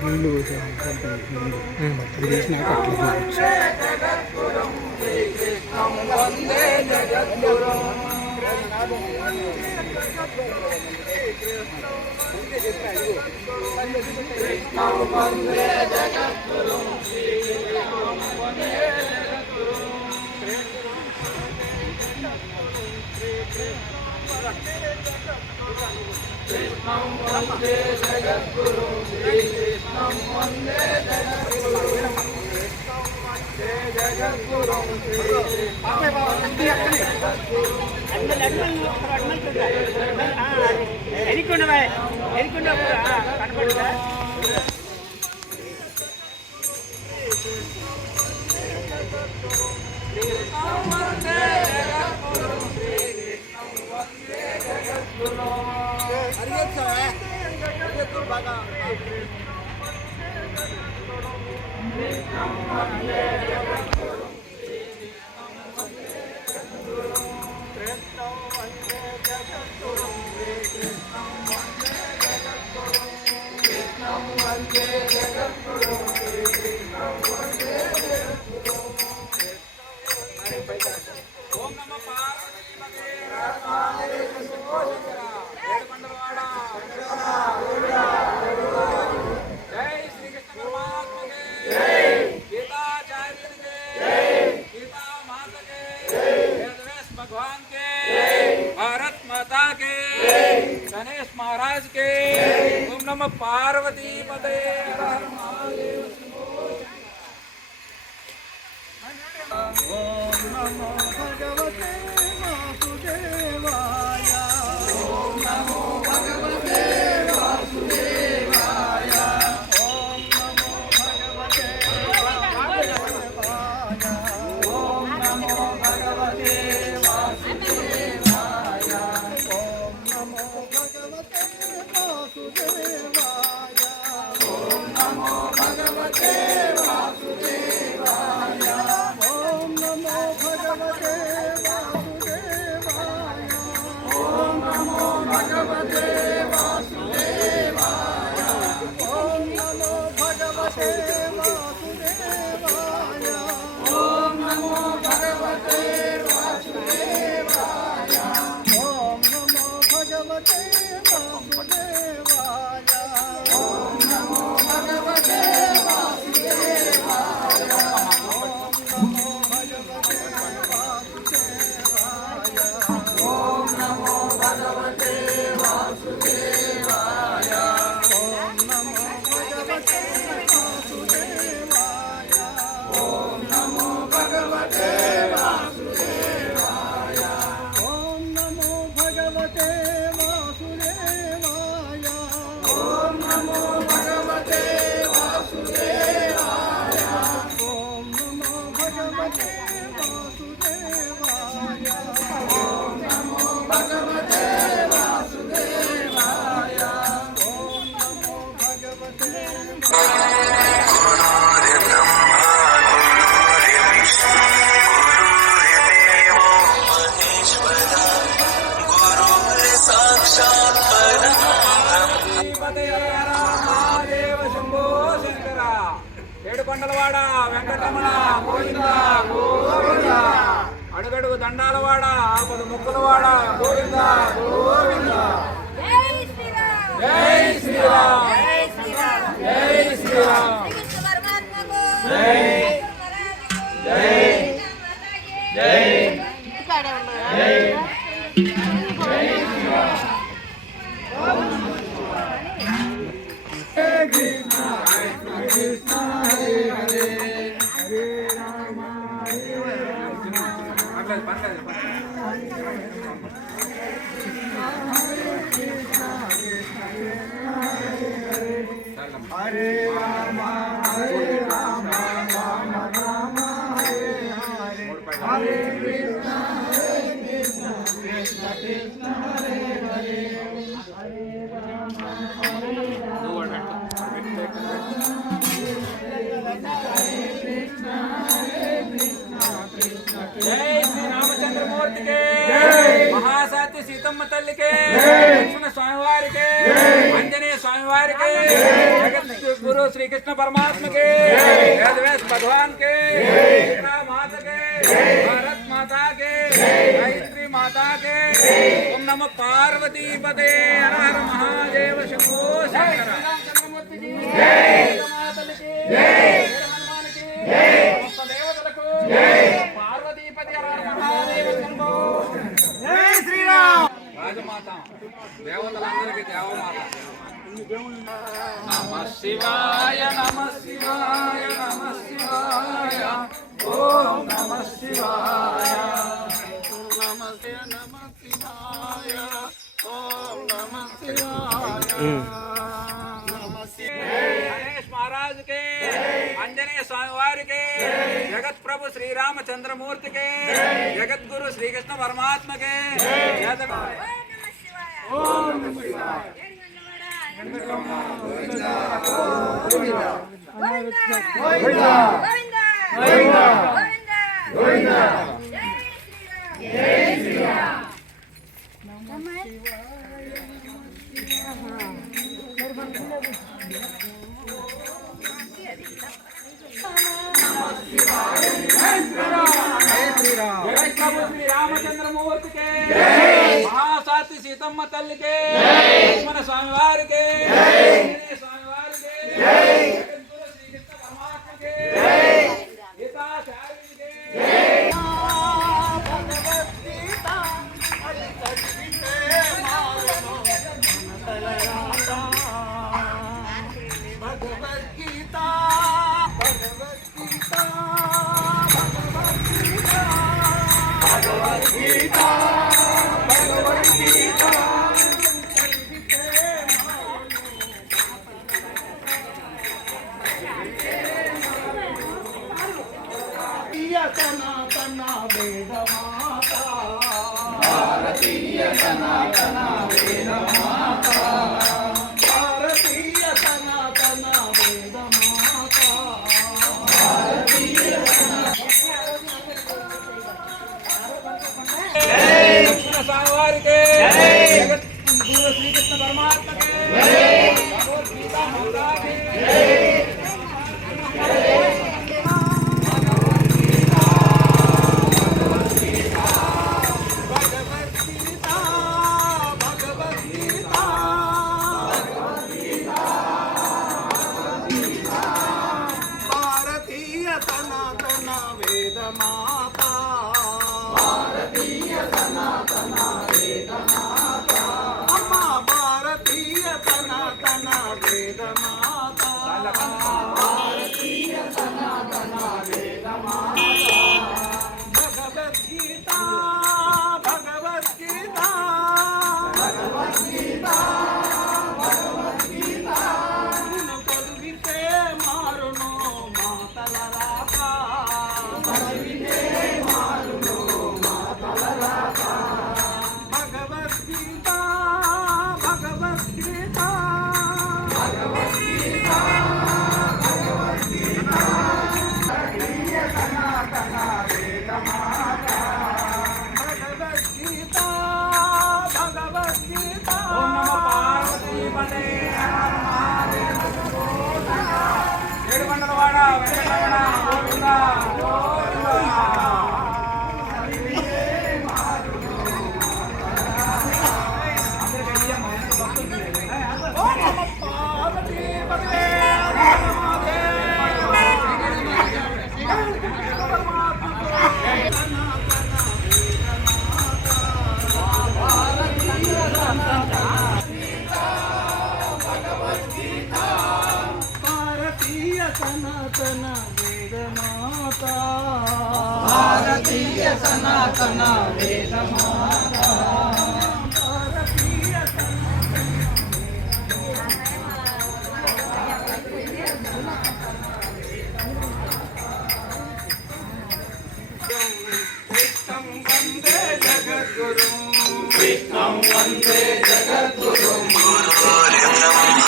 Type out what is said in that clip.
నీళ్ళు మొత్తం తీసినాక అట్లా చూడొచ్చు 네, 알겠어요? पार्वती पदे ओम नमो भगवते पते हर हर महादेव పతే ముక్కులవాడ గోవింద. గోవింద. జై శ్రీరామ్. జై శ్రీరామ్. జై శ్రీరామ్. జై. జై. జై. జై. हरे हरे हरे जय श्री रामचंद्र मूर्ति के महासाध्य सीतम तल्ल के लक्ष्मण के। స్వామివారికి జగద్గురు శ్రీకృష్ణ పరమాత్మకి వేదవ్యాస్ భగవాన్కి మాతకి భారత్ మాతా కి గాయత్రి మాతా కి ఓం నమ పార్వతీ పదే హర హర మహాదేవ శంభో శంకర పార్వతీపతి హర హర మహాదేవ శంభో రాజమాత దేవతలందరికీ దేవమాత नमः शिवाय नमः शिवाय नमः शिवाय। ओम नमः शिवाय। नमः नमः शिवाय ओम नमः शिवाय महाराज के अंजनेय स्वामी के जगत प्रभु श्री रामचंद्र मूर्ति के जगत गुरु श्री कृष्ण परमात्मा के। ओम नमः शिवाय। శివాయ సీతమ్మ తల్లికి లక్ష్మణ స్వామి వారికి